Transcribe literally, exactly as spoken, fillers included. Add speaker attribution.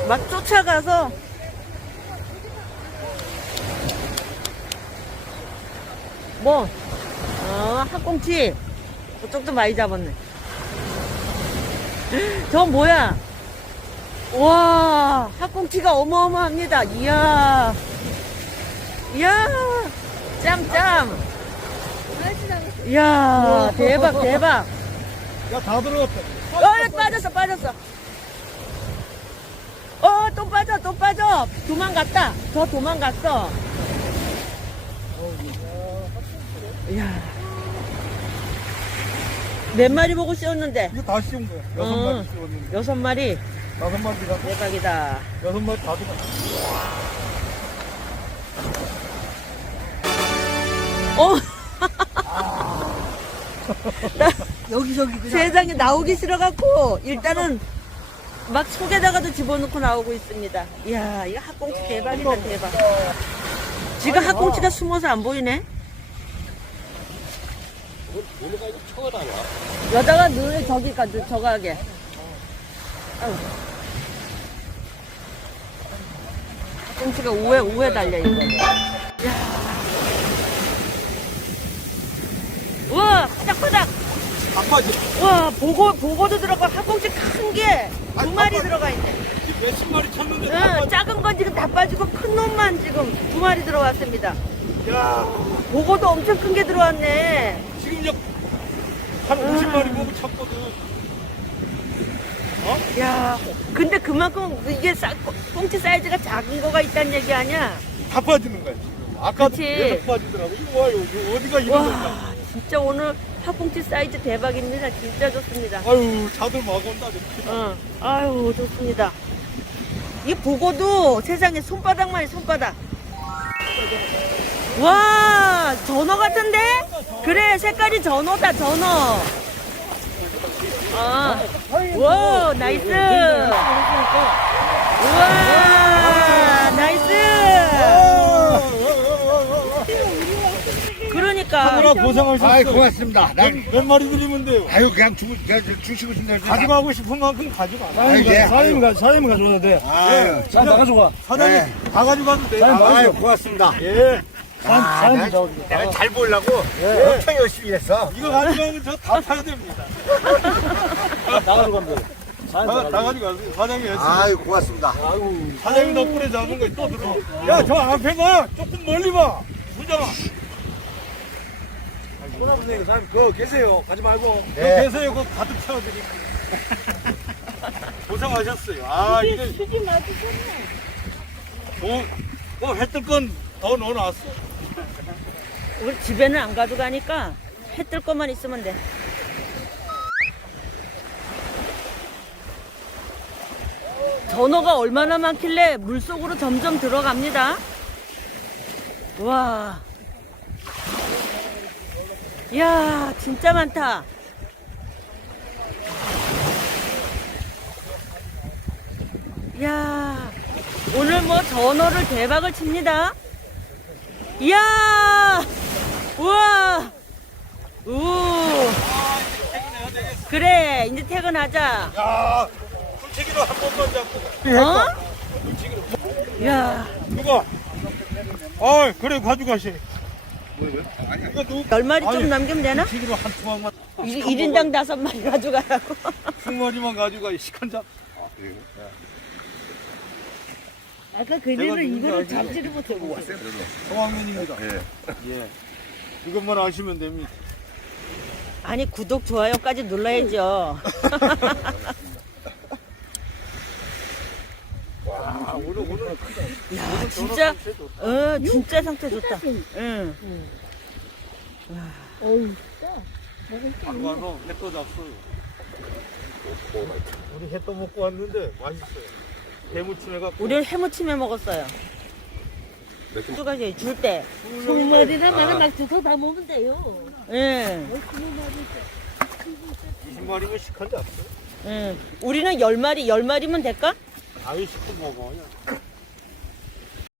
Speaker 1: 막 쫓아가서 뭐 어, 학꽁치 저쪽도 많이 잡았네. 저 뭐야? 와, 학꽁치가 어마어마합니다. 이야, 이야, 짱짱. 이야, 대박, 대박.
Speaker 2: 야, 다 들어갔다.
Speaker 1: 어, 빠졌어, 빠졌어. 어, 또 빠져, 또 빠져. 도망갔다. 저 도망갔어. 이야. 몇 마리 보고 씌웠는데?
Speaker 2: 이거 다 씌운 거야. 여섯
Speaker 1: 어.
Speaker 2: 마리 씌웠는데.
Speaker 1: 여섯 마리.
Speaker 2: 다섯 마리가.
Speaker 1: 대박이다.
Speaker 2: 여섯 마리 다 들어갔다.
Speaker 1: 어? 나
Speaker 3: 여기저기 그냥
Speaker 1: 세상에 나오기 싫어갖고 일단은 막 속에다가도 집어넣고 나오고 있습니다. 이야, 이거 학꽁치 대박이다, 대박. 지금 학꽁치가 숨어서 안 보이네? 여자가 눈을 저기 가, 저거 하게. 아유. 학꽁치가 우에, 우에 달려있네. 이야. 우와, 바닥바닥.
Speaker 2: 아빠지.
Speaker 1: 와, 보고, 보고도 들어가. 학꽁치 큰 게 두
Speaker 2: 아니,
Speaker 1: 마리
Speaker 2: 아빠.
Speaker 1: 들어가 있네.
Speaker 2: 몇십 마리 쳤는데.
Speaker 1: 응, 작은 건 지금 다 빠지고 큰 놈만 지금 두 마리 들어왔습니다.
Speaker 2: 야,
Speaker 1: 보고도 엄청 큰 게 들어왔네.
Speaker 2: 지금 이제 한 오십 마리 보고 쳤거든. 어?
Speaker 1: 야, 근데 그만큼 이게 사, 꽁치 사이즈가 작은 거가 있다는 얘기 아니야?
Speaker 2: 다 빠지는 거야, 지금. 아까도
Speaker 1: 그치.
Speaker 2: 계속 빠지더라고. 이거 와요. 이거 어디가 이런 거야.
Speaker 1: 와, 진짜 오늘 학꽁치 사이즈 대박입니다. 진짜 좋습니다.
Speaker 2: 아유, 자들 막 온다.
Speaker 1: 응, 아유, 좋습니다. 이 보고도 세상에 손바닥만이 손바닥. 와, 전어 같은데? 그래, 색깔이 전어다, 전어. 아, 와, 나이스. 우와, 나이스. 그러니까.
Speaker 2: 하느라 고생하셨어요.
Speaker 4: 아이 고맙습니다. 난
Speaker 2: 몇, 몇 마리 드리면 돼요?
Speaker 4: 아유 그냥 주, 그냥 주시고 싶네요.
Speaker 2: 가져가고 싶은 만큼 가져가.
Speaker 4: 아유, 예.
Speaker 5: 사장님 가, 사장님 가져와도 돼.
Speaker 4: 아유,
Speaker 5: 자, 다 가져가.
Speaker 2: 사장님,
Speaker 4: 네.
Speaker 2: 다 가져가도 돼요.
Speaker 5: 사장님,
Speaker 4: 아유 고맙습니다.
Speaker 2: 예.
Speaker 5: 사장님,
Speaker 4: 아,
Speaker 5: 사장님
Speaker 4: 내가,
Speaker 5: 저기.
Speaker 4: 내가 잘 보려고 엄청 열심히 했어.
Speaker 2: 이거 가져가면 저 다 타야 됩니다.
Speaker 5: 나가지고 가면 돼.
Speaker 2: 다,
Speaker 5: 사장님
Speaker 2: 다
Speaker 5: 가
Speaker 2: 가져가세요. 사장님 열심히.
Speaker 4: 아유 고맙습니다.
Speaker 2: 사장님 덕분에 잡은 거 또 들어. 야, 저 앞에 봐. 조금 멀리 봐. 부장아.
Speaker 5: 소나무님, 사장님, 그거 계세요. 가지 말고.
Speaker 2: 네. 계세요. 그거 가득 채워드릴게요. 고생하셨어요. 아, 이거.
Speaker 1: 수지 맞으셨네.
Speaker 2: 어, 어, 했던 건 더 넣어놨어.
Speaker 1: 우리 집에는 안 가져가니까 해 뜰 것만 있으면 돼. 전어가 얼마나 많길래 물속으로 점점 들어갑니다. 와. 이야, 진짜 많다. 이야, 오늘 뭐 전어를 대박을 칩니다. 이야, 우와, 우. 그래, 이제 퇴근하자.
Speaker 2: 야, 훔치기로 한 번만 잡고.
Speaker 1: 어? 이야,
Speaker 2: 누가? 아, 그래, 가져가시. 이거 누구?
Speaker 1: 열 마리 좀
Speaker 2: 아니,
Speaker 1: 남기면 되나?
Speaker 2: 훔치기로 한 투망만.
Speaker 1: 일 인당 다섯 마리 가져가라고.
Speaker 2: 두 마리만 가져가, 이 시간자.
Speaker 1: 아까
Speaker 2: 제가 누군지
Speaker 1: 이거를
Speaker 2: 알죠?
Speaker 1: 잡지를 못하고 왔어요.
Speaker 2: 성황면입니다. 예. 예. 이것만 아시면 됩니다.
Speaker 1: 아니, 구독, 좋아요까지 눌러야죠.
Speaker 2: 아, 오늘, 오늘.
Speaker 1: 야, 진짜, 어, 진짜 상태 좋다. 응.
Speaker 2: 바로 와서 햇도 잡어요. 우리 햇도 먹고 왔는데 맛있어요. 대무침 해갖고.
Speaker 1: 우리 해무침에 먹었어요. 수가지 줄 때.
Speaker 3: 스무 마리나 많아 막 주워 다 먹으면 돼요.
Speaker 1: 예.
Speaker 2: 이십 마리면 식한지 없어요.
Speaker 1: 예. 우리는 열 마리, 열 마리면 될까?
Speaker 2: 아이 식구 먹어.